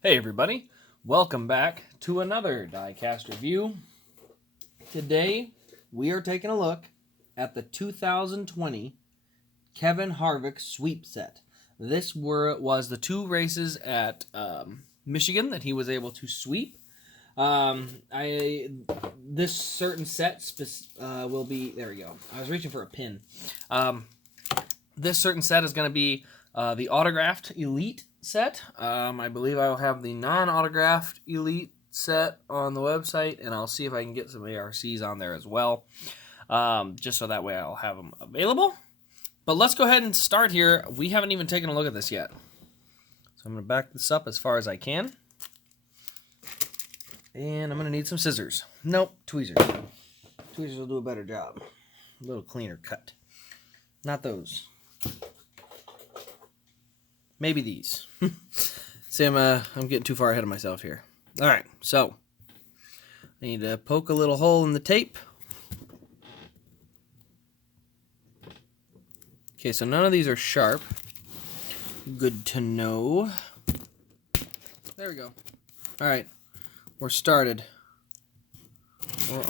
Hey everybody, welcome back to another Diecast review. Today we are taking a look at the 2020 Kevin Harvick sweep set. This was the two races at Michigan that he was able to sweep. This certain set will be, there we go. I was reaching for a pin. This certain set is going to be the autographed Elite set. I believe I will have the non-autographed Elite set on the website, and I'll see if I can get some ARCs on there as well, just so that way I'll have them available. But let's go ahead and start here. We haven't even taken a look at this yet. So I'm going to back this up as far as I can. And I'm going to need some scissors. Nope, tweezers. Tweezers will do a better job. A little cleaner cut. Not those. Maybe these. See, I'm getting too far ahead of myself here. All right, so I need to poke a little hole in the tape. Okay, so none of these are sharp. Good to know. There we go. All right, we're started. We're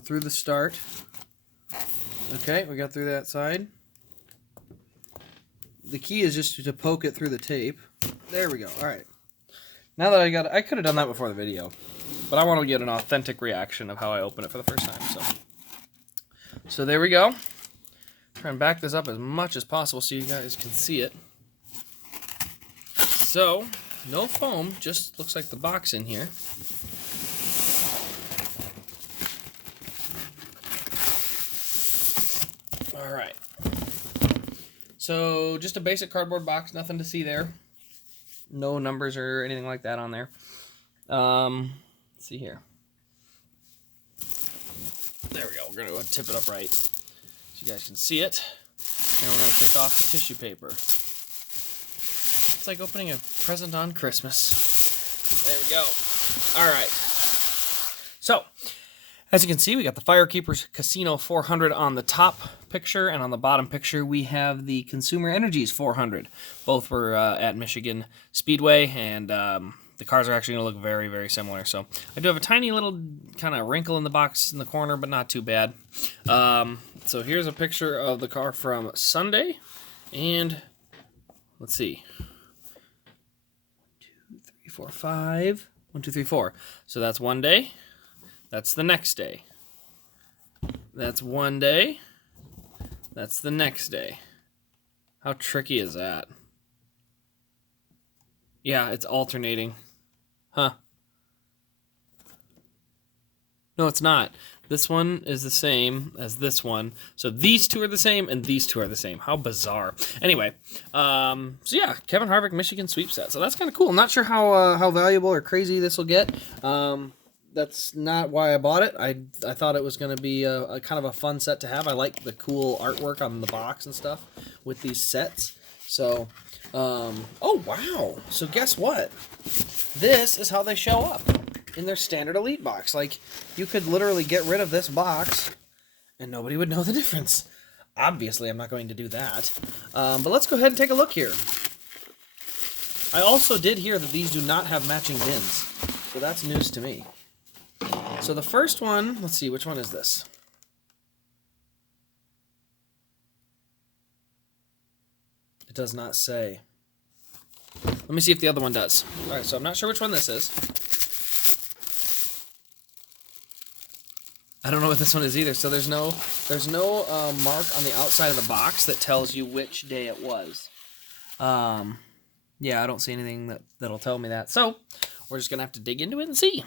through the start. Okay, we got through that side. The key is just to poke it through the tape. There we go. All right. Now that I could have done that before the video, but I want to get an authentic reaction of how I open it for the first time. So there we go. Try and back this up as much as possible so you guys can see it. So, no foam, just looks like the box in here. All right. So, just a basic cardboard box, nothing to see there. No numbers or anything like that on there. Let's see here. There we go. We're going to tip it up right so you guys can see it. And we're going to take off the tissue paper. It's like opening a present on Christmas. There we go. All right. So, as you can see, we got the Firekeepers Casino 400 on the top picture, and on the bottom picture, we have the Consumer Energies 400. Both were at Michigan Speedway, and the cars are actually going to look very, very similar. So I do have a tiny little kind of wrinkle in the box in the corner, but not too bad. So here's a picture of the car from Sunday, and let's see. 1, 2, 3, 4, 5. 1, 2, 3, 4. So that's one day. That's the next day. That's one day. That's the next day. How tricky is that? Yeah, it's alternating. Huh. No, it's not. This one is the same as this one. So these two are the same, and these two are the same. How bizarre. Anyway, so yeah, Kevin Harvick Michigan sweep set. So that's kind of cool. I'm not sure how valuable or crazy this will get. That's not why I bought it. I thought it was going to be a kind of a fun set to have. I like the cool artwork on the box and stuff with these sets. So, oh wow. So guess what? This is how they show up in their standard Elite box. Like, you could literally get rid of this box and nobody would know the difference. Obviously, I'm not going to do that. But let's go ahead and take a look here. I also did hear that these do not have matching bins. So that's news to me. So the first one, let's see, which one is this? It does not say. Let me see if the other one does. All right, so I'm not sure which one this is. I don't know what this one is either. So there's no mark on the outside of the box that tells you which day it was. Yeah, I don't see anything that'll tell me that. So we're just gonna have to dig into it and see.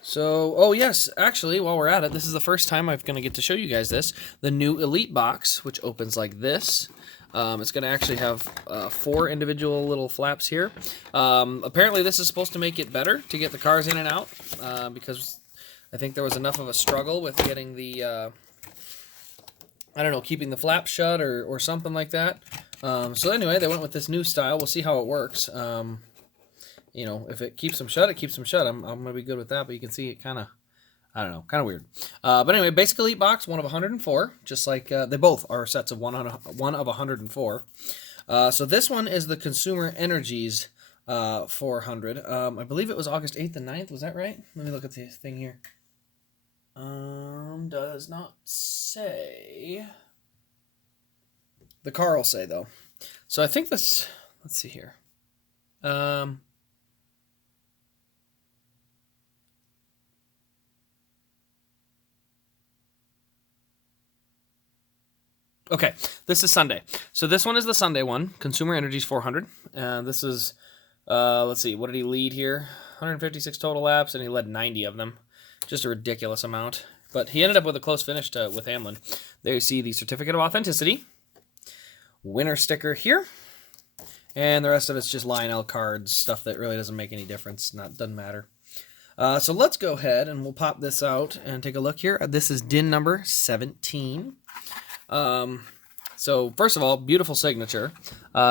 So, oh yes, actually, while we're at it, this is the first time I'm going to get to show you guys this. The new Elite box, which opens like this. It's going to actually have 4 individual little flaps here. Apparently, this is supposed to make it better to get the cars in and out, because I think there was enough of a struggle with getting the, I don't know, keeping the flaps shut or something like that. So anyway, they went with this new style. We'll see how it works. You know, if it keeps them shut, it keeps them shut. I'm going to be good with that, but you can see it kind of, I don't know, kind of weird. But anyway, basic Elite box, one of 104, just like they both are sets of one of 104. So this one is the Consumer Energies 400. I believe it was August 8th and 9th. Was that right? Let me look at the thing here. Does not say. The car will say, though. So I think this... Let's see here. Okay, this is Sunday. So this one is the Sunday one, Consumer Energies 400. This is, let's see, what did he lead here? 156 total laps, and he led 90 of them. Just a ridiculous amount. But he ended up with a close finish with Hamlin. There you see the Certificate of Authenticity. Winner sticker here. And the rest of it's just Lionel cards, stuff that really doesn't make any difference. Doesn't matter. So let's go ahead and we'll pop this out and take a look here. This is DIN number 17. So first of all, beautiful signature.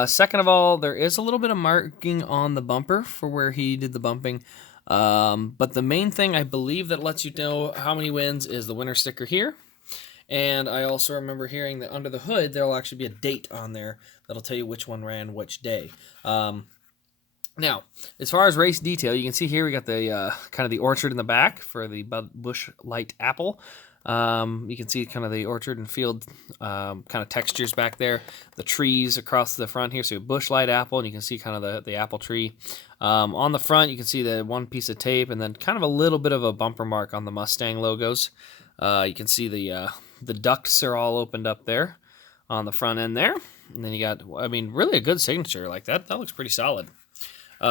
Second of all, there is a little bit of marking on the bumper for where he did the bumping. But the main thing I believe that lets you know how many wins is the winner sticker here. And I also remember hearing that under the hood, there'll actually be a date on there that'll tell you which one ran which day. Now, as far as race detail, you can see here we got the kind of the orchard in the back for the Busch Light Apple. You can see kind of the orchard and field kind of textures back there. The trees across the front here, so Busch Light Apple, and you can see kind of the apple tree. On the front, you can see the one piece of tape, and then kind of a little bit of a bumper mark on the Mustang logos. You can see the ducts are all opened up there on the front end there. And then you got, I mean, really a good signature like that. That looks pretty solid. We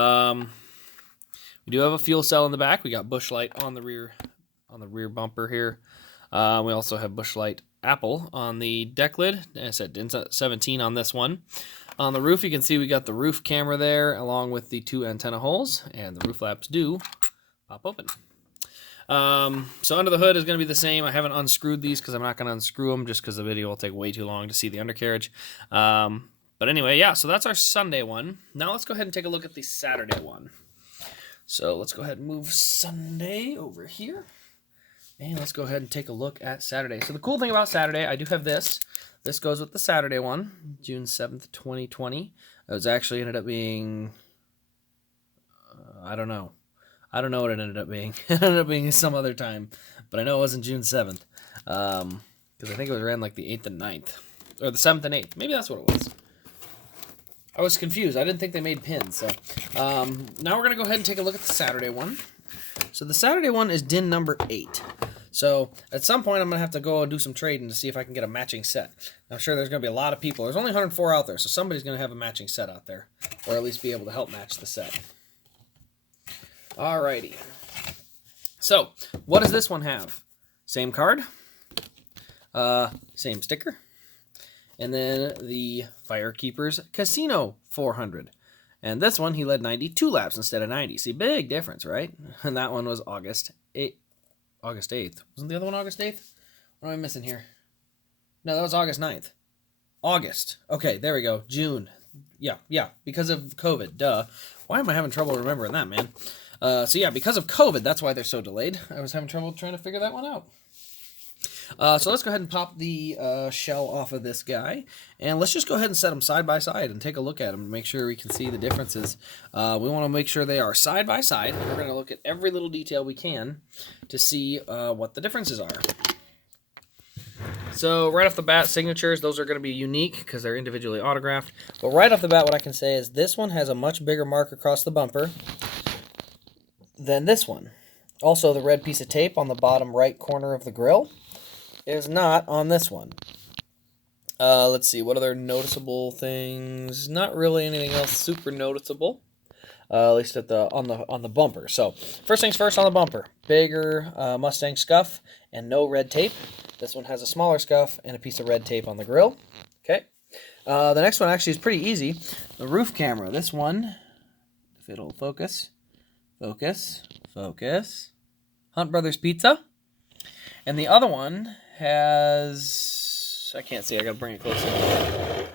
do have a fuel cell in the back. We got Busch Light on the rear bumper here. We also have Busch Light Apple on the deck lid. As I said, DIN 17 on this one. On the roof, you can see we got the roof camera there along with the 2 antenna holes, and the roof flaps do pop open. So under the hood is going to be the same. I haven't unscrewed these because I'm not going to unscrew them just because the video will take way too long to see the undercarriage. But anyway, yeah, so that's our Sunday one. Now let's go ahead and take a look at the Saturday one. So let's go ahead and move Sunday over here. And let's go ahead and take a look at Saturday. So the cool thing about Saturday, I do have this. This goes with the Saturday one, June 7th, 2020. It was actually ended up being, I don't know. I don't know what it ended up being. It ended up being some other time. But I know it wasn't June 7th. Because I think it was ran like the 8th and 9th. Or the 7th and 8th. Maybe that's what it was. I was confused. I didn't think they made pins. So now we're going to go ahead and take a look at the Saturday one. So the Saturday one is DIN number 8. So at some point I'm going to have to go and do some trading to see if I can get a matching set. I'm sure there's going to be a lot of people. There's only 104 out there, so somebody's going to have a matching set out there. Or at least be able to help match the set. Alrighty. So, what does this one have? Same card. Same sticker. And then the Firekeepers Casino 400. And this one, he led 92 laps instead of 90. See, big difference, right? And that one was August 8th. Wasn't the other one August 8th? What am I missing here? No, that was August 9th. August. Okay, there we go. June. Yeah, because of COVID. Duh. Why am I having trouble remembering that, man? So yeah, because of COVID, that's why they're so delayed. I was having trouble trying to figure that one out. So let's go ahead and pop the shell off of this guy. And let's just go ahead and set them side by side and take a look at them and make sure we can see the differences. We want to make sure they are side by side. We're going to look at every little detail we can to see what the differences are. So right off the bat, signatures, those are going to be unique because they're individually autographed. But right off the bat, what I can say is this one has a much bigger mark across the bumper than this one. Also, the red piece of tape on the bottom right corner of the grill is not on this one. Let's see, what other noticeable things? Not really anything else super noticeable, at least at on the bumper. So first things first, on the bumper, bigger Mustang scuff and no red tape. This one has a smaller scuff and a piece of red tape on the grill. Okay. The next one actually is pretty easy. The roof camera. This one, if it'll focus. Hunt Brothers Pizza. And the other one has, I can't see, I gotta bring it closer.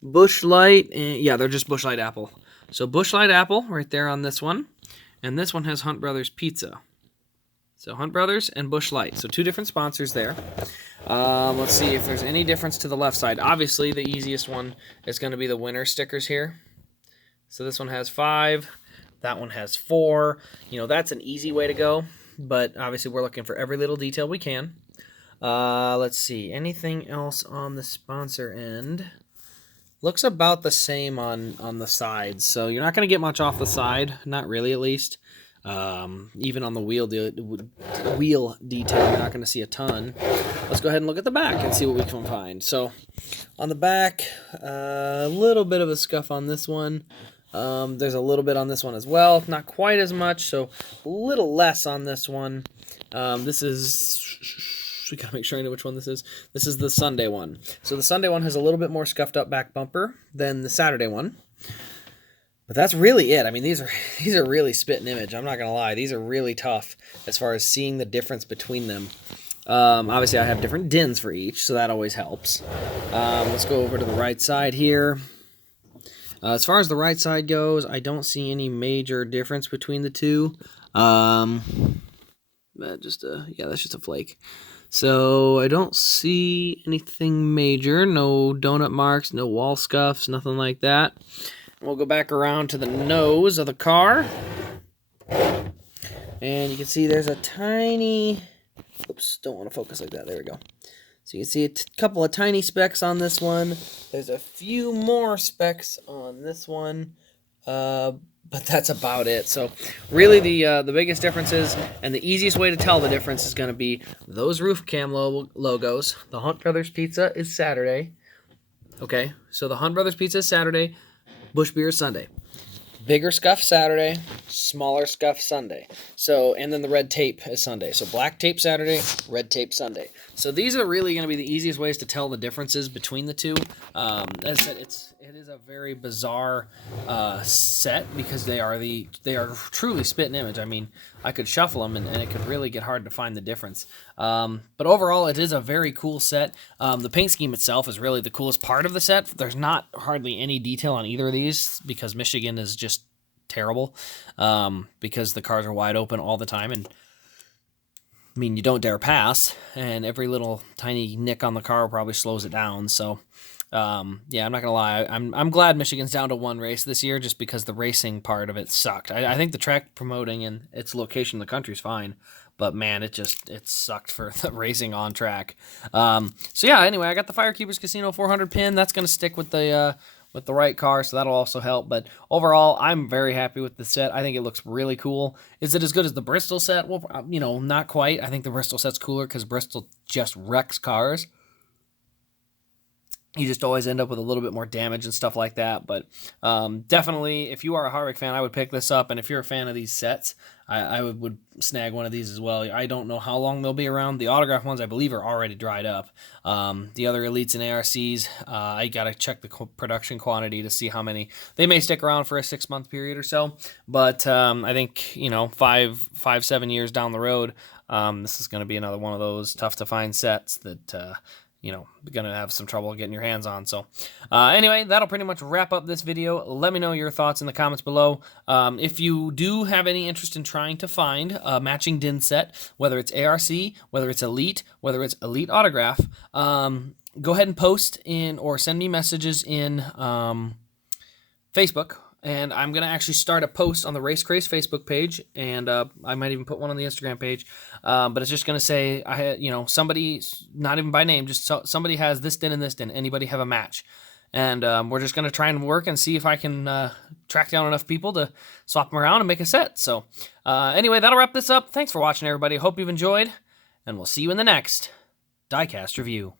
Busch Light, yeah, they're just Busch Light Apple. So Busch Light Apple right there on this one. And this one has Hunt Brothers Pizza. So Hunt Brothers and Busch Light. So two different sponsors there. Let's see if there's any difference to the left side. Obviously, the easiest one is going to be the winner stickers here. So this one has 5. That one has 4. You know, that's an easy way to go. But obviously, we're looking for every little detail we can. Let's see. Anything else on the sponsor end? Looks about the same on the sides. So you're not going to get much off the side. Not really, at least. Even on the wheel detail, you're not going to see a ton. Let's go ahead and look at the back and see what we can find. So on the back, a little bit of a scuff on this one. There's a little bit on this one as well. Not quite as much, so a little less on this one. This is... We gotta make sure I know which one this is. This is the Sunday one. So the Sunday one has a little bit more scuffed up back bumper than the Saturday one. But that's really it. I mean, these are really spit and image. I'm not gonna lie. These are really tough as far as seeing the difference between them. Obviously, I have different DINs for each, so that always helps. Let's go over to the right side here. As far as the right side goes, I don't see any major difference between the two. That's just a flake. So I don't see anything major. No donut marks, no wall scuffs, nothing like that. We'll go back around to the nose of the car. And you can see there's a tiny... Oops, don't want to focus like that. There we go. So you can see a couple of tiny specks on this one. There's a few more specks on this one. But that's about it. So really the biggest differences and the easiest way to tell the difference is going to be those roof cam logos. The Hunt Brothers Pizza is Saturday. Okay, so the Hunt Brothers Pizza is Saturday. Bush Beer is Sunday. Bigger scuff Saturday, smaller scuff Sunday. So, and then the red tape is Sunday. So black tape Saturday, red tape Sunday. So these are really going to be the easiest ways to tell the differences between the two. As I said, it is a very bizarre set because they are truly spit and image. I mean, I could shuffle them and it could really get hard to find the difference. But overall, it is a very cool set. The paint scheme itself is really the coolest part of the set. There's not hardly any detail on either of these because Michigan is just terrible because the cars are wide open all the time, and I mean, you don't dare pass, and every little tiny nick on the car probably slows it down. So yeah, I'm not gonna lie, I'm glad Michigan's down to 1 race this year just because the racing part of it sucked. I think the track promoting and its location in the country is fine, but man, it sucked for the racing on track. So yeah, anyway, I got the Firekeepers Casino 400 pin. That's gonna stick with the right car, so that'll also help. But overall, I'm very happy with the set. I think it looks really cool. Is it as good as the Bristol set? Well, you know, not quite. I think the Bristol set's cooler because Bristol just wrecks cars. You just always end up with a little bit more damage and stuff like that. But definitely, if you are a Harvick fan, I would pick this up. And if you're a fan of these sets, I would snag one of these as well. I don't know how long they'll be around. The autograph ones, I believe, are already dried up. The other Elites and ARCs, I got to check the production quantity to see how many. They may stick around for a 6-month period or so. But I think, you know, 7 years down the road, this is going to be another one of those tough-to-find sets that... you know, going to have some trouble getting your hands on. So anyway, that'll pretty much wrap up this video. Let me know your thoughts in the comments below. If you do have any interest in trying to find a matching DIN set, whether it's ARC, whether it's Elite, whether it's Elite Autograph, go ahead and post in or send me messages in Facebook. And I'm going to actually start a post on the Race Craze Facebook page, and I might even put one on the Instagram page. But it's just going to say, somebody, not even by name, just somebody has this DIN and this DIN. Anybody have a match? And we're just going to try and work and see if I can track down enough people to swap them around and make a set. So anyway, that'll wrap this up. Thanks for watching, everybody. Hope you've enjoyed, and we'll see you in the next Diecast review.